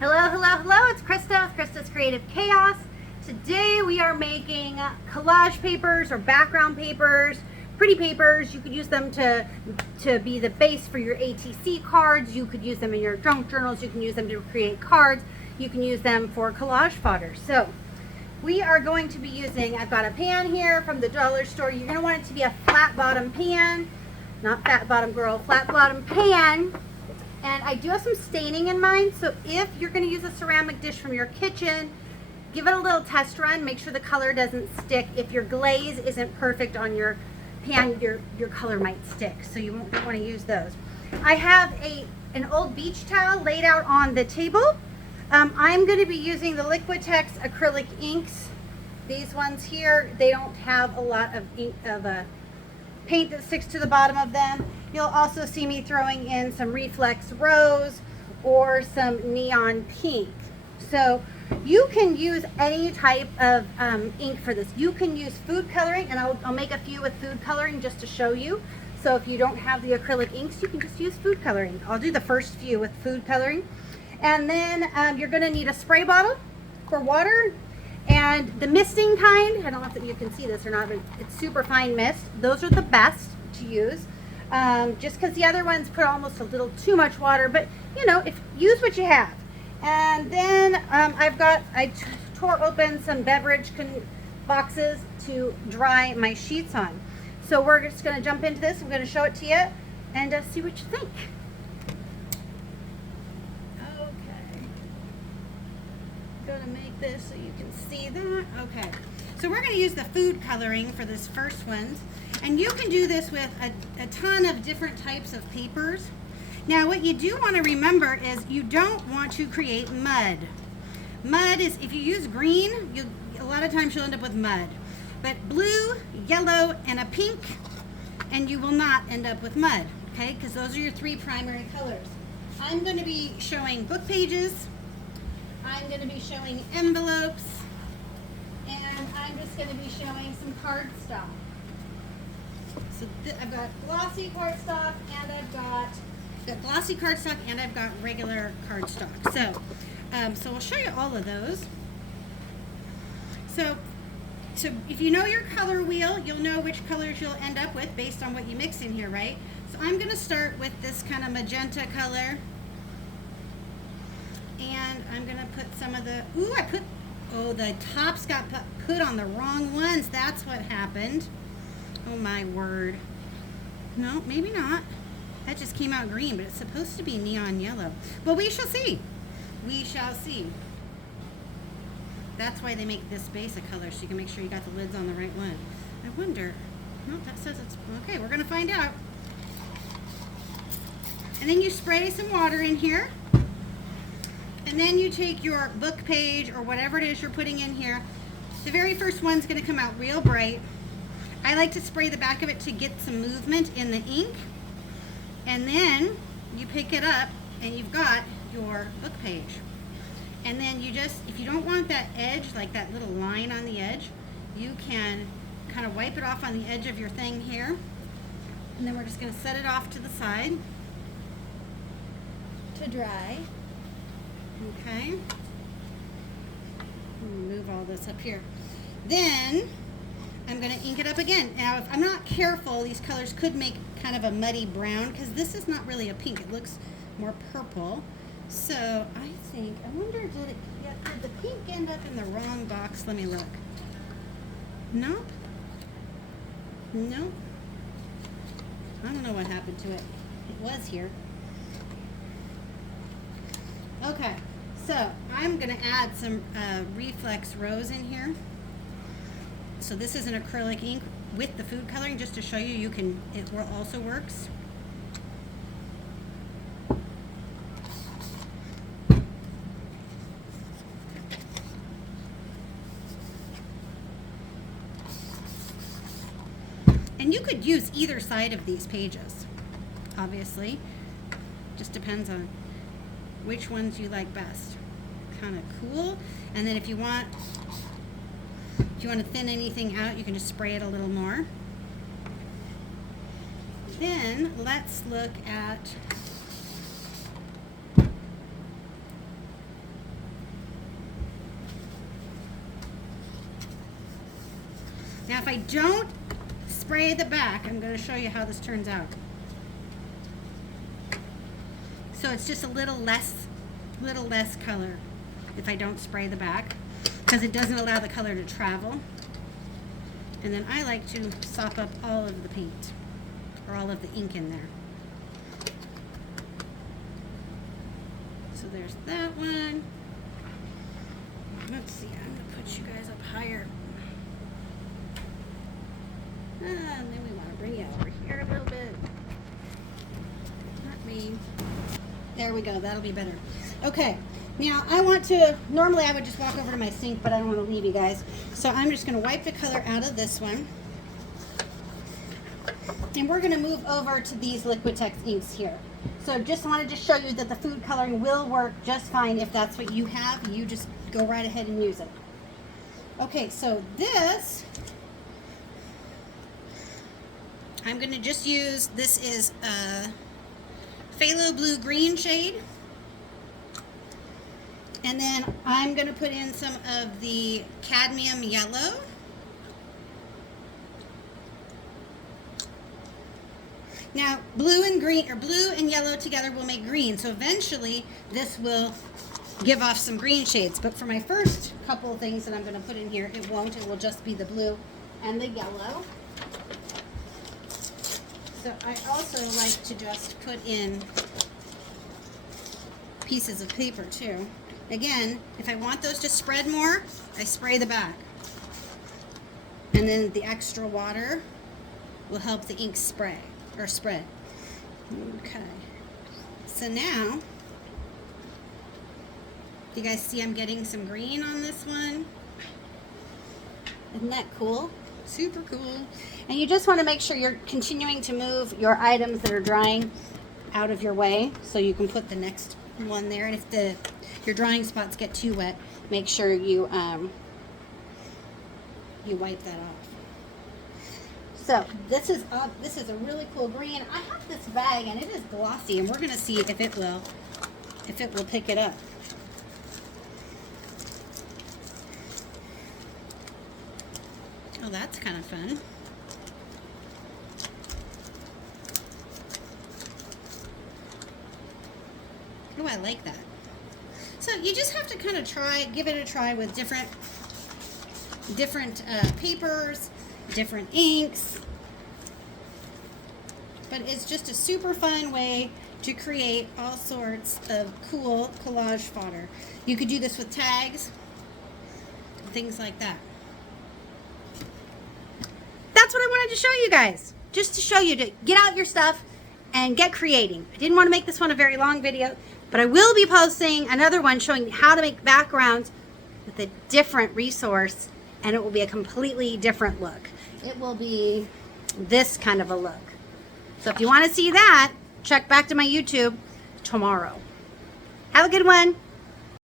Hello, hello, hello, it's Krista with Krista's Creative Chaos. Today we are making collage papers or background papers, pretty papers. You could use them to be the base for your ATC cards. You could use them in your junk journals. You can use them to create cards. You can use them for collage fodder. So we are going to be using, I've got a pan here from the dollar store. You're going to want it to be a flat bottom pan, not fat bottom girl, flat bottom pan. And I do have some staining in mind, so if you're going to use a ceramic dish from your kitchen, give it a little test run. Make sure the color doesn't stick. If your glaze isn't perfect on your pan, your color might stick, so you won't want to use those. I have an old beach towel laid out on the table. I'm going to be using the Liquitex acrylic inks. These ones here, they don't have a lot of ink, paint that sticks to the bottom of them. You'll also see me throwing in some reflex rose or some neon pink. So you can use any type of ink for this. You can use food coloring, and I'll make a few with food coloring just to show you. So if you don't have the acrylic inks, you can just use food coloring. I'll do the first few with food coloring. And then you're going to need a spray bottle for water. And the misting kind, I don't know if you can see this or not, but it's super fine mist. Those are the best to use. Just because the other ones put almost a little too much water, but you know, use what you have. And then I tore open some beverage boxes to dry my sheets on. So we're just going to jump into this. I'm going to show it to you and see what you think. Going to make this so you can see that. Okay, so we're going to use the food coloring for this first one, and you can do this with a ton of different types of papers. Now what you do want to remember is you don't want to create mud. Mud is, if you use green, a lot of times you'll end up with mud, but blue, yellow, and a pink, and you will not end up with mud, okay, because those are your three primary colors. I'm going to be showing book pages, I'm going to be showing envelopes, and I'm just going to be showing some cardstock. So I've got glossy cardstock, and I've got glossy cardstock, and I've got regular cardstock. So we'll show you all of those. So if you know your color wheel, you'll know which colors you'll end up with based on what you mix in here, right? So I'm going to start with this kind of magenta color. And I'm going to put some of the, the tops got put on the wrong ones. That's what happened. Oh my word. No, maybe not. That just came out green, but it's supposed to be neon yellow. But we shall see. We shall see. That's why they make this base a color, so you can make sure you got the lids on the right one. I wonder. No, that says it's, okay, we're going to find out. And then you spray some water in here. And then you take your book page or whatever it is you're putting in here. The very first one's going to come out real bright. I like to spray the back of it to get some movement in the ink. And then you pick it up and you've got your book page. And then you just, if you don't want that edge, like that little line on the edge, you can kind of wipe it off on the edge of your thing here. And then we're just going to set it off to the side to dry. Okay, move all this up here. Then I'm going to ink it up again. Now if I'm not careful, these colors could make kind of a muddy brown, because this is not really a pink. It looks more purple. So I wonder, did the pink end up in the wrong box? Let me look. Nope. Nope. I don't know what happened to it. It was here. Okay, so I'm going to add some reflex rose in here. So this is an acrylic ink with the food coloring, just to show you, it also works. And you could use either side of these pages, obviously. Just depends on which ones you like best. Kind of cool. And then if you want to thin anything out, you can just spray it a little more. Then let's look at Now if I don't spray the back, I'm going to show you how this turns out. So it's just a little less color if I don't spray the back, because it doesn't allow the color to travel. And then I like to sop up all of the paint, or all of the ink in there. So there's that one. Let's see, I'm going to put you guys up higher. And then we want to bring you over here a little bit. Not me. There we go, that'll be better. Okay, now I want to, normally I would just walk over to my sink, but I don't want to leave you guys. So I'm just going to wipe the color out of this one. And we're going to move over to these Liquitex inks here. So just wanted to show you that the food coloring will work just fine if that's what you have. You just go right ahead and use it. Okay, so this, I'm going to just use, this is a phthalo blue green shade. And then I'm going to put in some of the cadmium yellow. Now, blue and green, or blue and yellow together will make green. So eventually this will give off some green shades. But for my first couple of things that I'm going to put in here, it won't. It will just be the blue and the yellow. So I also like to just put in pieces of paper too. Again, if I want those to spread more, I spray the back. And then the extra water will help the ink spray or spread. Okay. So now, you guys see I'm getting some green on this one? Isn't that cool? Super cool. And you just want to make sure you're continuing to move your items that are drying out of your way so you can put the next one there. And if your drying spots get too wet, make sure you wipe that off. So this is a really cool green. I have this bag and it is glossy, and we're going to see if it will pick it up. Oh, that's kind of fun. Oh, I like that. So you just have to kind of give it a try with different papers, different inks. But it's just a super fun way to create all sorts of cool collage fodder. You could do this with tags, things like that. That's what I wanted to show you guys. Just to show you to get out your stuff and get creating. I didn't want to make this one a very long video, but I will be posting another one showing how to make backgrounds with a different resource, and it will be a completely different look. It will be this kind of a look. So if you want to see that, check back to my YouTube tomorrow. Have a good one.